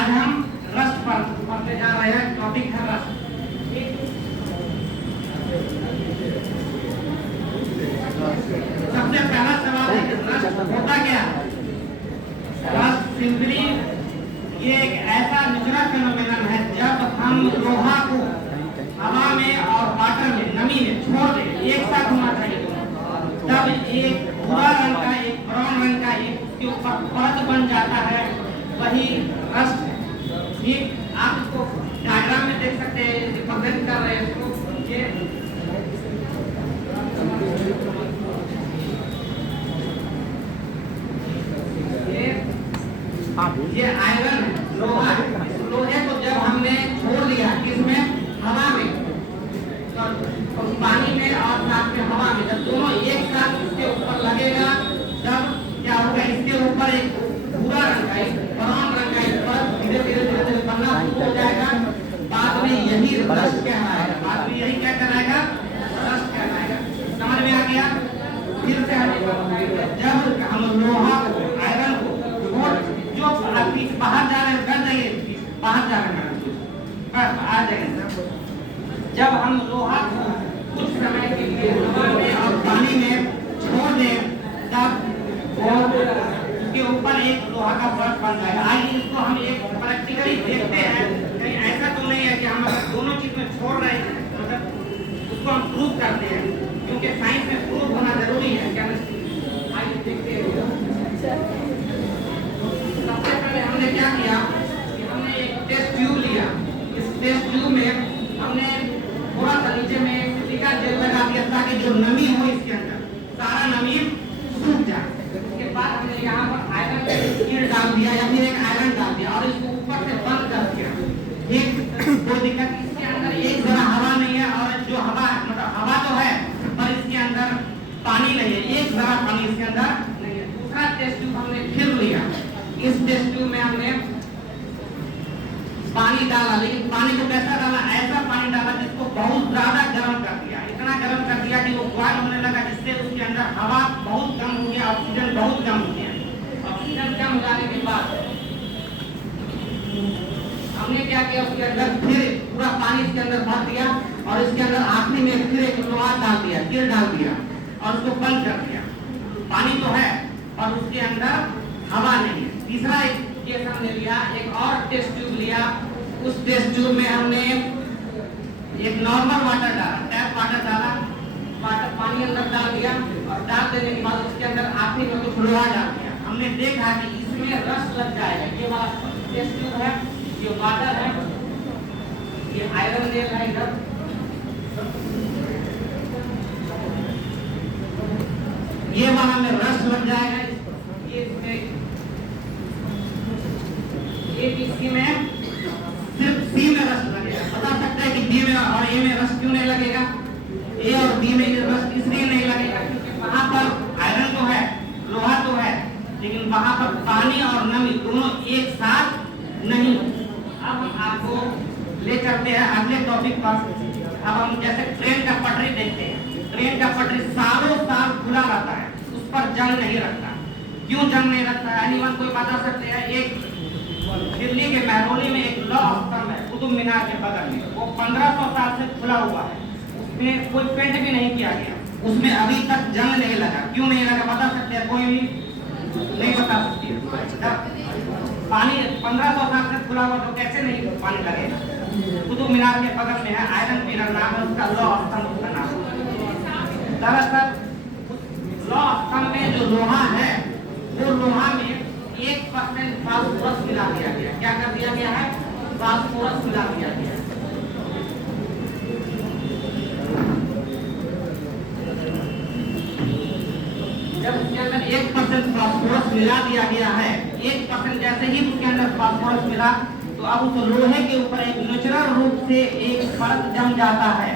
आज हम रस्ट पर पढ़ने जा रहे हैं। टॉपिक है रस्ट। सबसे पहला सवाल है कि रस्ट होता क्या? रस्ट सिंपली ये एक ऐसा नेचुरल फेनोमेनन है जब हम लोहा को हवा में और वाटर में नमी में छोड़ दें, एक साथ होना चाहिए, तब एक भूरा रंग का, एक ब्राउन रंग का, एक उसके ऊपर परत बन जाता है, वही रस्ट है। ठीक, आप इसको डायग्राम में देख सकते हैं, रिप्रेजेंट कर रहे हैं इसको। ये आयरन लोहा, लोहे को जब हमने छोड़ दिया किसमें, हवा में, तो पानी में और साथ में हवा में, जब दोनों एक साथ इसके ऊपर लगेगा तब क्या होगा, इसके ऊपर एक भूरा रंग का, एक ब्राउन रंग का एक परत धीरे धीरे बनना शुरू हो जाएगा। बाद में यही रस्ट कहलाएगा, बाद में यही क्या कहलाएगा, रस्ट कहलाएगा। समझ में आ गया? फिर से जब हम लोहा को, आयरन को जो बाहर जा रहे हैं, कर जाइए बाहर जा रहे हैं, आ जाएंगे। जब हम लोहा को कुछ समय के लिए हवा में और पानी में छोड़ दें तब उसके ऊपर एक लोहा का परत बन जाएगा। आइए इसको हम एक प्रैक्टिकली देखते हैं। कहीं ऐसा तो नहीं है कि हम दोनों चीज में छोड़ रहे हैं, मतलब उसको हम प्रूव करते हैं, क्योंकि साइंस में प्रूव होना जरूरी है। केमिस्ट्री आइए देखते हैं। सबसे पहले हमने क्या किया कि हमने एक टेस्ट ट्यूब लिया। इस टेस्ट ट्यूब में हमने थोड़ा सा नीचे में सिलिका जेल लगा दिया ताकि जो नमी हो इसके अंदर सारा नमी सूख जाए। उसके बाद हमने यहाँ पर आयरन का कील डाल दिया या फिर एक आयरन डाल दिया और इसको ऊपर से बंद कर दिया। ठीक, कोई दिक्कत, इसके अंदर एक जरा हवा नहीं है, और जो हवा मतलब हवा तो है पर इसके अंदर पानी नहीं है, एक जरा पानी इसके अंदर नहीं है। दूसरा टेस्ट ट्यूब हमने फिर लिया। इस टेस्ट ट्यूब में हमने पानी डाला, लेकिन पानी को कैसा डाला, ऐसा पानी डाला जिसको बहुत ज्यादा गर्म कर दिया, इतना गर्म कर दिया कि वो बॉयल होने लगा, जिससे उसके अंदर हवा बहुत कम हो गया, ऑक्सीजन बहुत कम हो गया। ऑक्सीजन कम हो जाने के बाद हमने क्या किया, उसके अंदर फिर पूरा पानी इसके अंदर भर दिया और इसके अंदर आखिरी में फिर एक लोहा डाल दिया, कील डाल दिया और उसको बंद कर दिया। पानी तो है और उसके अंदर हवा नहीं है। तीसरा एक केस हमने लिया, एक और टेस्ट ट्यूब लिया। उस टेस्ट ट्यूब में हमने एक नॉर्मल वाटर डाला, टैप वाटर डाला, वाटर पानी अंदर डाल दिया और डाल देने के बाद उसके अंदर आखिरी में कुछ लोहा डाल दिया। हमने देखा कि इसमें रस लग जाएगा। ये वाला टेस्ट ट्यूब है, ये वाटर है, ये आयरन जेल है इधर, ये वाला में रस लग जाएगा। सी में सिर्फ सी में रस लगेगा। बता सकते हैं कि डी में और ए में रस क्यों नहीं लगेगा? ए और बी में रस इसलिए नहीं लगेगा क्योंकि वहां पर आयरन तो है, लोहा तो है, लेकिन वहां पर पानी और नमी दोनों एक साथ नहीं। अब हम आपको ले चलते हैं अगले टॉपिक पर। अब हम जैसे ट्रेन का पटरी देखते हैं। ट्रेन का पटरी सालों साल खुला रहता है, उस पर जंग नहीं रखता। क्यों जंग नहीं रखता है? एनीवन कोई बता सकते हैं? एक दिल्ली के महरौली में एक लौ स्तंभ है कुतुब मीनार के बगल में, वो 1500 साल से खुला हुआ है, उसमें कोई पेंट भी नहीं किया गया, उसमें अभी तक जंग नहीं लगा। क्यों नहीं लगा बता सकते हैं? कोई भी नहीं बता सकती है। पानी 1500 साल से खुला हुआ तो कैसे नहीं पानी लगेगा? कुतुब मीनार के बगल में है, आयरन पिलर नाम है उसका, लौ स्तंभ उसका नाम। दरअसल लौ स्तंभ में जो लोहा है वो लोहा में 1% फास्फोरस मिला दिया गया। क्या कर दिया गया है? फास्फोरस मिला दिया गया। जब उसके अंदर 1% फास्फोरस मिला दिया गया है, 1% जैसे ही उसके अंदर फास्फोरस मिला तो अब उस लोहे के ऊपर एक नेचुरल रूप से एक परत जम जाता है।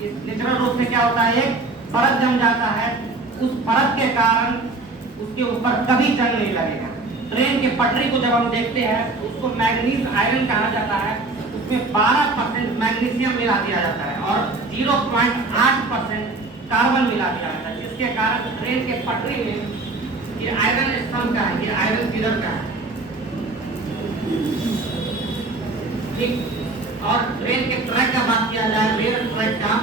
इस नेचुरल रूप से क्या होता है? एक परत जम जाता है। उस परत के कारण उसके ऊपर कभी जंग नहीं लगेगा। ट्रेन के पटरी को जब हम देखते हैं तो उसको मैग्नीज आयरन कहा जाता है। उसमें 12% मैग्नीशियम मिला दिया जाता है और 0.8% कार्बन मिला दिया जाता है, जिसके कारण ट्रेन के पटरी में ये आयरन स्तंभ का है, ये आयरन पिलर का है। ठीक। और ट्रेन के ट्रैक का बात किया जाए, रेल ट्रैक का,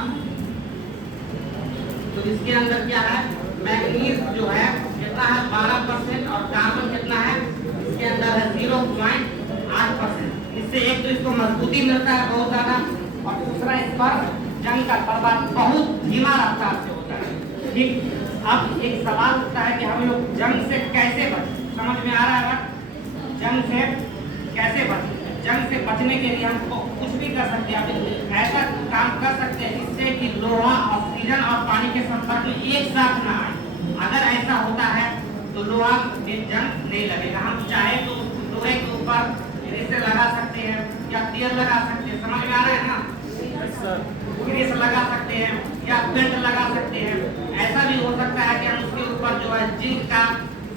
तो इसके अंदर क्या है, मैग्नीज जो है कितना है 12% और कार्बन कितना है इसके अंदर है 0.8%। इससे एक तो इसको मजबूती मिलता है बहुत ज्यादा, और दूसरा इस पर जंग का प्रभाव बहुत धीमा रफ्तार से होता है। ठीक। अब एक सवाल उठता है कि हम लोग जंग से कैसे बचें, समझ में आ रहा है बात? जंग से कैसे बचें? जंग से बचने के लिए हम कुछ भी कर सकते हैं, ऐसा काम कर सकते हैं जिससे कि लोहा ऑक्सीजन और पानी के संपर्क में एक साथ ना आए। अगर ऐसा होता है तो लोहा में जंग नहीं लगेगा। हम चाहे तो लोहे के ऊपर ग्रीस लगा सकते हैं या तेल लगा सकते हैं, समझ में आ रहा है ना? ग्रीस लगा सकते हैं या पेंट लगा सकते हैं। ऐसा भी हो सकता है कि हम उसके ऊपर जो है जिंक का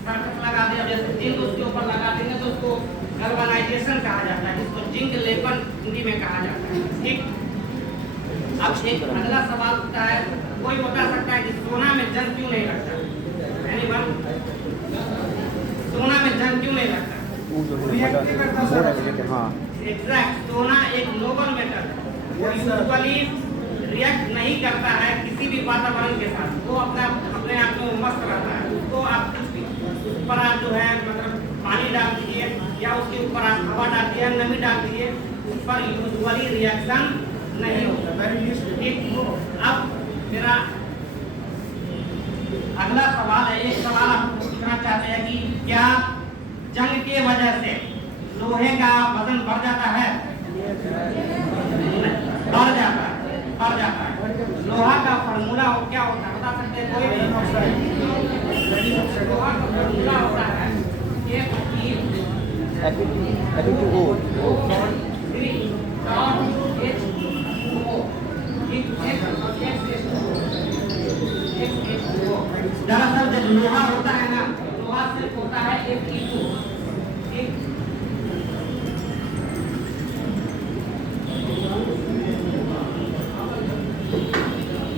सरफेस लगा दें। जैसे जिंक उसके ऊपर लगा देंगे तो उसको गैल्वेनाइजेशन कहा जाता है, जिसको जिंक लेपन हिंदी में कहा जाता है। ठीक। अब एक अगला सवाल उठता है, कोई बता सकता है कि सोना में जंग क्यों नहीं लगता? एनीवन? सोना में जंग क्यों नहीं लगता? एग्जैक्ट, सोना एक नोबल मेटल है, वो यूजुअली रिएक्ट नहीं करता है किसी भी वातावरण के साथ। वो अपने आप में मस्त रहता है। उसको आप कुछ भी उस पर आप जो है मतलब पानी डाल दीजिए या उसके ऊपर आप हवा डाल दीजिए, नमी डाल दीजिए, उस पर यूजुअली रिएक्शन नहीं होता। ठीक। अब मेरा अगला सवाल है, एक सवाल आपको पूछना चाहते हैं कि क्या जंग के वजह से लोहे का वजन बढ़ जाता है? बढ़ जाता है, बढ़ जाता है। लोहा का फॉर्मूला क्या होता है, बता सकते हैं कोई? लोहा का फॉर्मूला होता है दरअसल जब लोहा होता है ना, लोहा सिर्फ होता है Fe2। ठीक।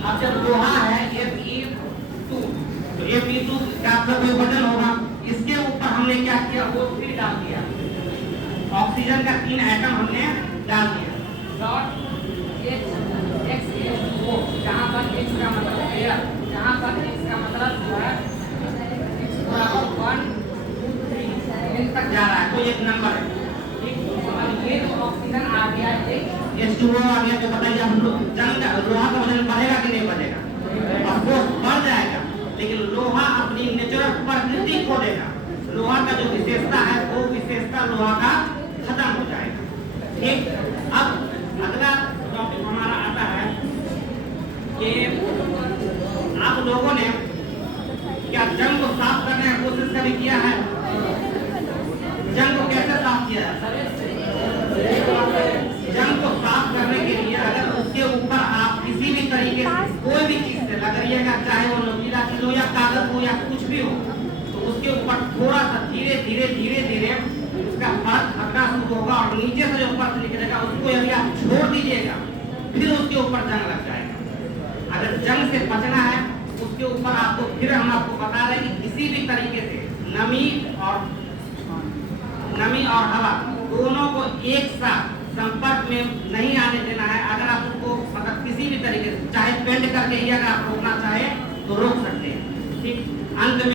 अब जब लोहा है Fe2, तो Fe2 का कोई वजन होगा, इसके ऊपर हमने क्या किया, O3 डाल दिया, ऑक्सीजन का 3 एटम हमने डाल दिया। डॉट X2O, जहाँ पर X का मतलब है एयर, जहाँ पर X का मतलब जो है 1 2 3 तक जा रहा है, तो एक नंबर है। ठीक। ये तो ऑक्सीजन आ गया, एक H2O आ गया, तो बताइए हम लोग जंग का लोहा का वजन बढ़ेगा कि नहीं बढ़ेगा? ऑफकोर्स बढ़ जाएगा, लेकिन लोहा अपनी नेचुरल प्रकृति खो देगा। लोहा का जो विशेषता है वो विशेषता लोहा का खत्म हो जाएगा। ठीक। अब अगला टॉपिक हमारा आता है कि आप लोगों ने क्या जंग को साफ करने की कोशिश कभी किया है? जंग को कैसे साफ किया है? जंग को साफ करने के लिए अगर उसके ऊपर आप किसी भी तरीके से कोई भी चीज से लगरिएगा, चाहे वो नुकीला चीज हो या कागज हो या कुछ भी हो, तो उसके ऊपर थोड़ा सा धीरे धीरे धीरे धीरे उसका फर्क हटना शुरू होगा और नीचे से जो ऊपर से निकलेगा उसको यदि आप छोड़ दीजिएगा फिर उसके ऊपर जंग लग जाएगा। अगर जंग से बचना है उसके ऊपर आपको फिर हम आपको बता रहे हैं कि किसी भी तरीके से नमी और हवा दोनों को एक साथ संपर्क में नहीं आने देना है। अगर आप उसको मतलब किसी भी तरीके से चाहे पेंट करके ही अगर आप रोकना चाहे तो रोक सकते हैं। ठीक। अंत में